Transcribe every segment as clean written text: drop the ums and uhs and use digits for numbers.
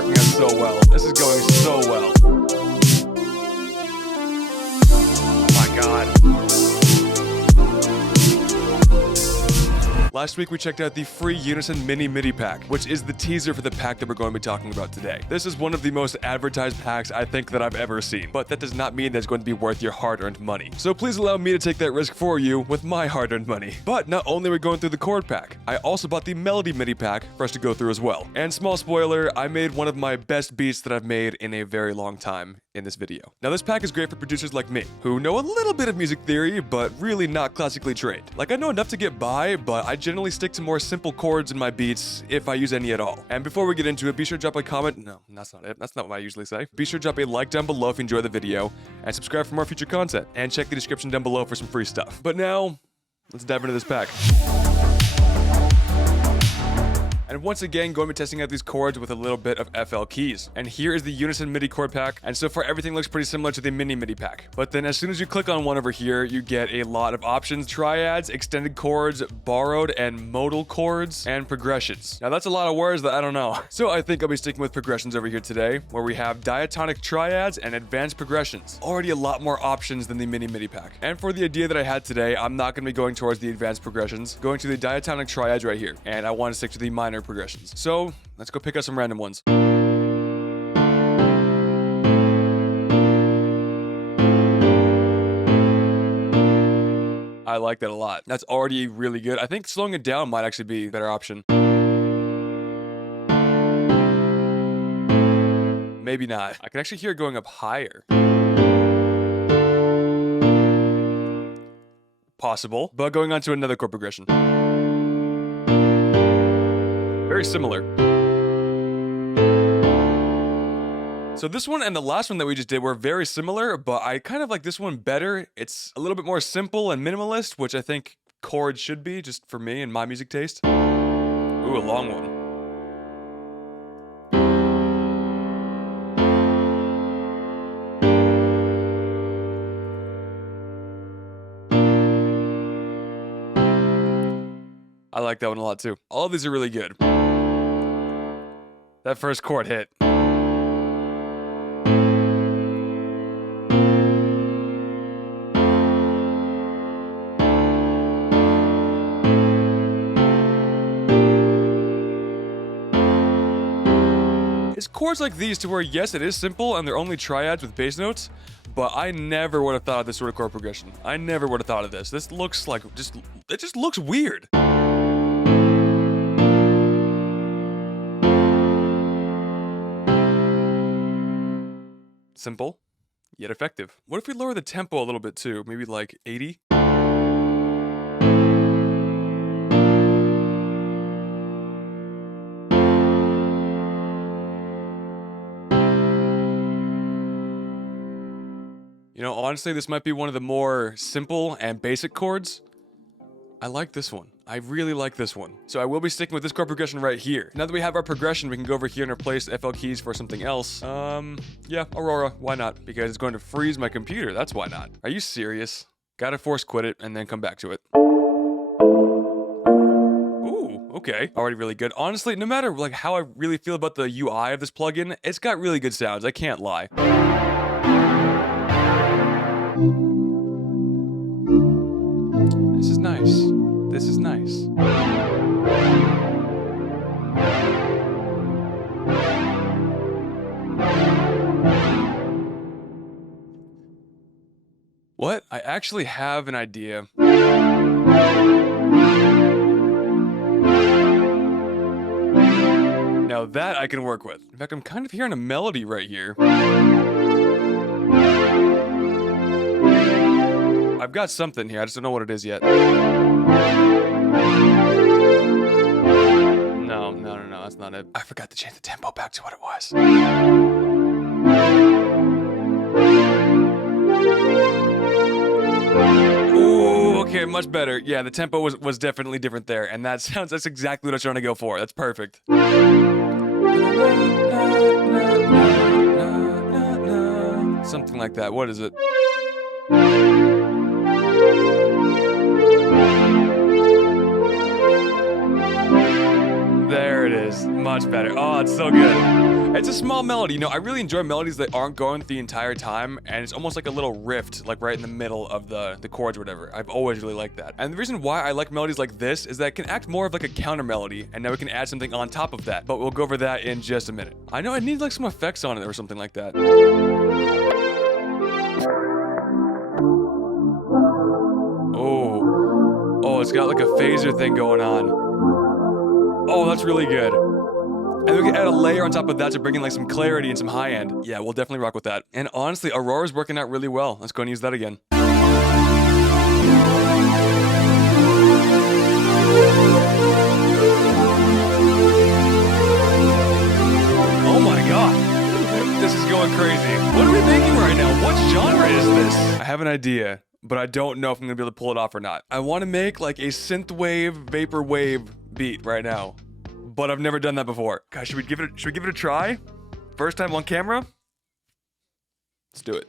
working out so well. This is going so well. Oh my god. Last week we checked out the free Unison MIDI pack, which is the teaser for the pack that we're going to be talking about today. This is one of the most advertised packs I think that I've ever seen, but that does not mean that it's going to be worth your hard-earned money. So please allow me to take that risk for you with my hard-earned money. But not only are we going through the chord pack, I also bought the Melody Midi pack for us to go through as well. And small spoiler, I made one of my best beats that I've made in a very long time in this video. Now this pack is great for producers like me, who know a little bit of music theory, but really not classically trained. Like I know enough to get by, but I generally stick to more simple chords in my beats if I use any at all. And before we get into it, be sure to drop a comment. No, that's not it. That's not what I usually say. Be sure to drop a like down below if you enjoy the video, and subscribe for more future content. And check the description down below for some free stuff. But now, let's dive into this pack. And once again, going to be testing out these chords with a little bit of FL keys. And here is the Unison MIDI Chord Pack, and so far everything looks pretty similar to the Midi pack. But then as soon as you click on one over here, you get a lot of options: triads, extended chords, borrowed and modal chords, and progressions. Now that's a lot of words that I don't know. So I think I'll be sticking with progressions over here today, where we have diatonic triads and advanced progressions. Already a lot more options than the Midi pack. And for the idea that I had today, I'm not going to be going towards the advanced progressions, going to the diatonic triads right here. And I want to stick to the minor progressions. So let's go pick up some random ones. I like that a lot. That's already really good. I think slowing it down might actually be a better option. Maybe not. I can actually hear it going up higher. Possible. But going on to another chord progression. Very similar. So this one and the last one that we just did were very similar, but I kind of like this one better. It's a little bit more simple and minimalist, which I think chords should be, just for me and my music taste. Ooh, a long one. I like that one a lot too. All of these are really good. That first chord hit. It's chords like these to where, yes, it is simple and they're only triads with bass notes, but I never would have thought of this sort of chord progression. I never would have thought of this. This looks like it just looks weird. Simple, yet effective. What if we lower the tempo a little bit too? Maybe like 80? You know, honestly, this might be one of the more simple and basic chords. I like this one. I really like this one. So I will be sticking with this chord progression right here. Now that we have our progression, we can go over here and replace FL keys for something else. Yeah, Aurora, why not? Because it's going to freeze my computer, that's why not. Are you serious? Gotta force quit it and then come back to it. Ooh, okay. Already really good. Honestly, no matter like how I really feel about the UI of this plugin, it's got really good sounds, I can't lie. This is nice. This is nice. What? I actually have an idea. Now that I can work with. In fact, I'm kind of hearing a melody right here. I've got something here, I just don't know what it is yet. No, that's not it. I forgot to change the tempo back to what it was. Ooh, okay, much better. Yeah, the tempo was definitely different there, and that's exactly what I was trying to go for. That's perfect. Something like that. What is it? There it is. Much better. Oh, it's so good. It's a small melody. You know, I really enjoy melodies that aren't going the entire time, and it's almost like a little rift, like right in the middle of the chords or whatever. I've always really liked that. And the reason why I like melodies like this is that it can act more of like a counter melody, and now we can add something on top of that. But we'll go over that in just a minute. I know I need like some effects on it or something like that. Oh, it's got like a phaser thing going on. Oh, that's really good. And we can add a layer on top of that to bring in like some clarity and some high end. Yeah, we'll definitely rock with that. And honestly, Aurora's working out really well. Let's go and use that again. Oh my god. This is going crazy. What are we making right now? What genre is this? I have an idea, but I don't know if I'm gonna be able to pull it off or not. I want to make like a synthwave, vaporwave beat right now, but I've never done that before. Guys, should we give it a try? First time on camera? Let's do it.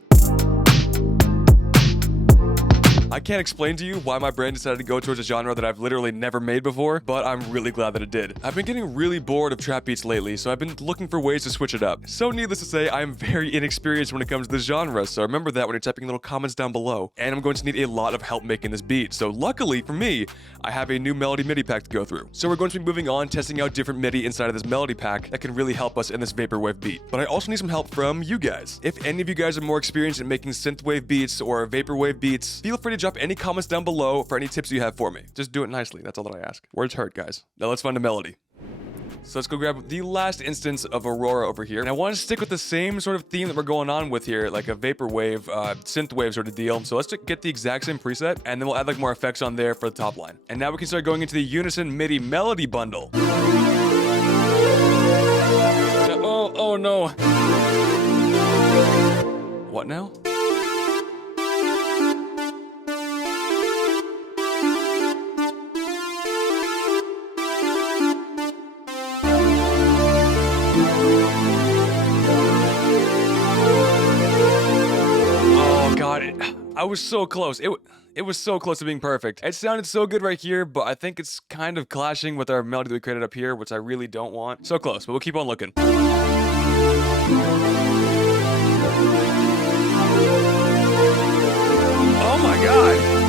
I can't explain to you why my brain decided to go towards a genre that I've literally never made before, but I'm really glad that it did. I've been getting really bored of trap beats lately, so I've been looking for ways to switch it up. So needless to say, I'm very inexperienced when it comes to this genre, so remember that when you're typing little comments down below. And I'm going to need a lot of help making this beat, so luckily for me, I have a new Melody Midi pack to go through. So we're going to be moving on, testing out different MIDI inside of this Melody pack that can really help us in this vaporwave beat. But I also need some help from you guys. If any of you guys are more experienced in making synthwave beats or vaporwave beats, feel free to drop any comments down below for any tips you have for me. Just do it nicely, that's all that I ask. Words hurt, guys. Now let's find a melody. So let's go grab the last instance of Aurora over here. And I want to stick with the same sort of theme that we're going on with here, like a vaporwave, synthwave sort of deal. So let's get the exact same preset, and then we'll add like more effects on there for the top line. And now we can start going into the Unison MIDI Melody bundle. Oh no. What now? I was so close. It was so close to being perfect. It sounded so good right here, but I think it's kind of clashing with our melody that we created up here, which I really don't want. So close, but we'll keep on looking. Oh my god!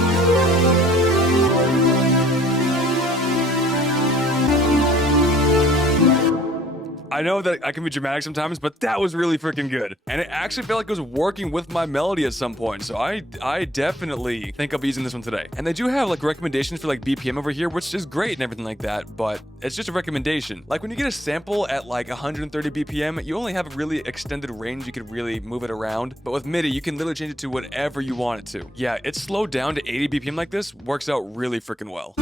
I know that I can be dramatic sometimes, but that was really freaking good. And it actually felt like it was working with my melody at some point. So I definitely think I'll be using this one today. And they do have like recommendations for like BPM over here, which is great and everything like that, but it's just a recommendation. Like when you get a sample at like 130 BPM, you only have a really extended range. You could really move it around. But with MIDI, you can literally change it to whatever you want it to. Yeah, it's slowed down to 80 BPM like this, works out really freaking well.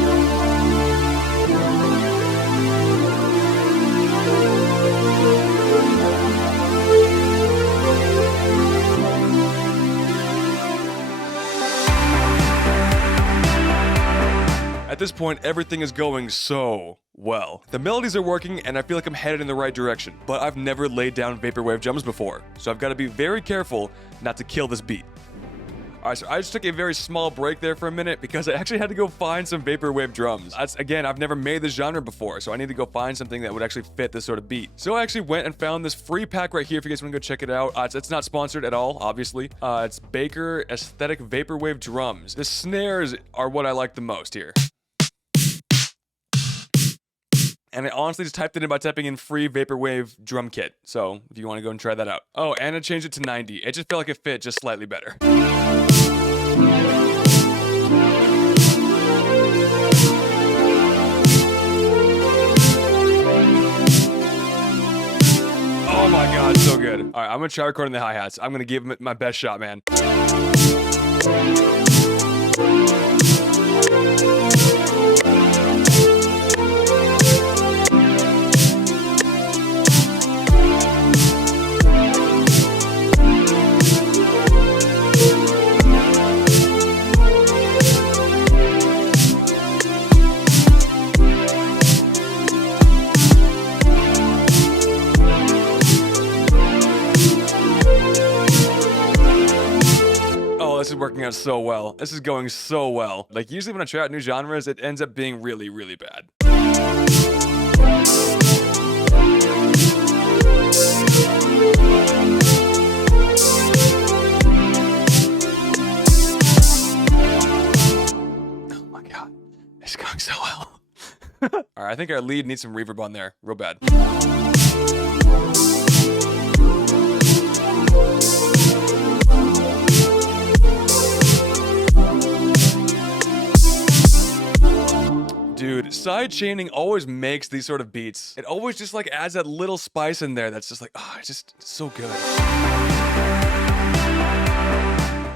At this point, everything is going so well. The melodies are working, and I feel like I'm headed in the right direction, but I've never laid down vaporwave drums before, so I've got to be very careful not to kill this beat. Alright, so I just took a very small break there for a minute because I actually had to go find some vaporwave drums. Again, I've never made this genre before, so I need to go find something that would actually fit this sort of beat. So I actually went and found this free pack right here if you guys want to go check it out. It's not sponsored at all, obviously. It's Baker Aesthetic Vaporwave Drums. The snares are what I like the most here. And I honestly just typed it in by typing in free vaporwave drum kit. So if you want to go and try that out. Oh, and I changed it to 90. It just felt like it fit just slightly better. Oh my god, so good. All right, I'm gonna try recording the hi-hats. I'm gonna give it my best shot, man. This is working out so well. This is going so well. Like usually when I try out new genres, it ends up being really, really bad. I think our lead needs some reverb on there, real bad. Dude, sidechaining always makes these sort of beats. It always just like adds that little spice in there that's just like, oh, it's just so good.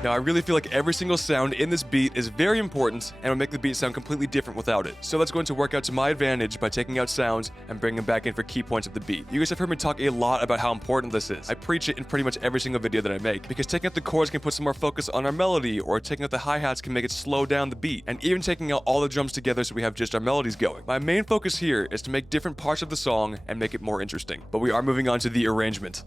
Now, I really feel like every single sound in this beat is very important and will make the beat sound completely different without it. So that's going to work out to my advantage by taking out sounds and bringing them back in for key points of the beat. You guys have heard me talk a lot about how important this is. I preach it in pretty much every single video that I make, because taking out the chords can put some more focus on our melody, or taking out the hi-hats can make it slow down the beat, and even taking out all the drums together so we have just our melodies going. My main focus here is to make different parts of the song and make it more interesting. But we are moving on to the arrangement.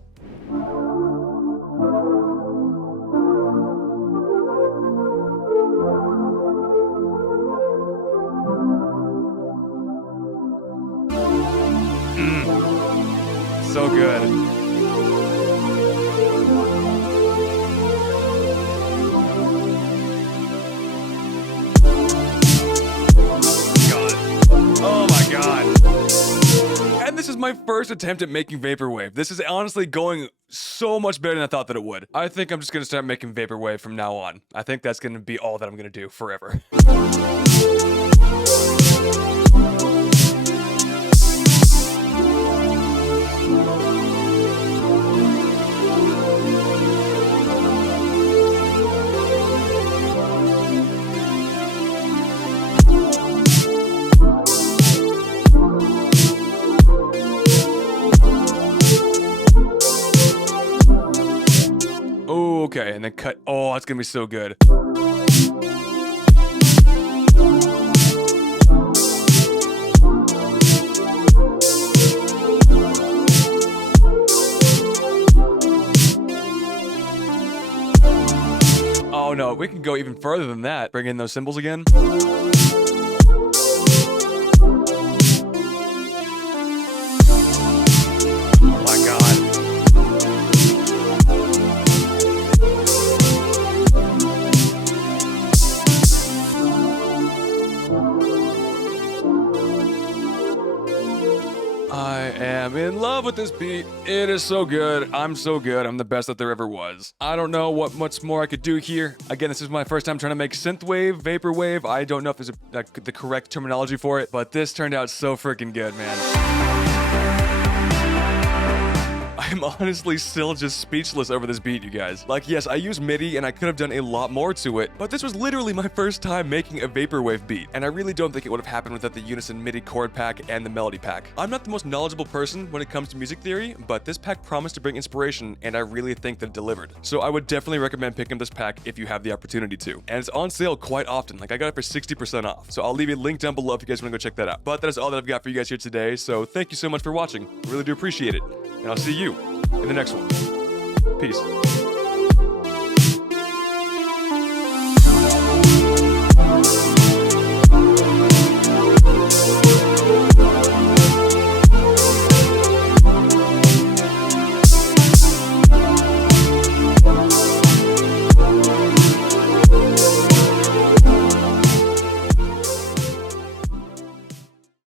So good. God. Oh my God. And this is my first attempt at making vaporwave. This is honestly going so much better than I thought that it would. I think I'm just gonna start making vaporwave from now on. I think that's gonna be all that I'm gonna do forever. Okay, and then cut. Oh, that's gonna be so good. Oh no, we can go even further than that. Bring in those cymbals again. Oh my God. I am in love with this beat. It is so good. I'm so good. I'm the best that there ever was. I don't know what much more I could do here. Again, this is my first time trying to make synthwave, vaporwave. I don't know if there's the correct terminology for it, but this turned out so freaking good, man. I'm honestly still just speechless over this beat, you guys. Like, yes, I use MIDI and I could have done a lot more to it, but this was literally my first time making a vaporwave beat, and I really don't think it would have happened without the Unison MIDI Chord Pack and the Melody Pack. I'm not the most knowledgeable person when it comes to music theory, but this pack promised to bring inspiration, and I really think that it delivered. So I would definitely recommend picking up this pack if you have the opportunity to. And it's on sale quite often. Like, I got it for 60% off. So I'll leave a link down below if you guys want to go check that out. But that is all that I've got for you guys here today, so thank you so much for watching. I really do appreciate it. And I'll see you in the next one. Peace.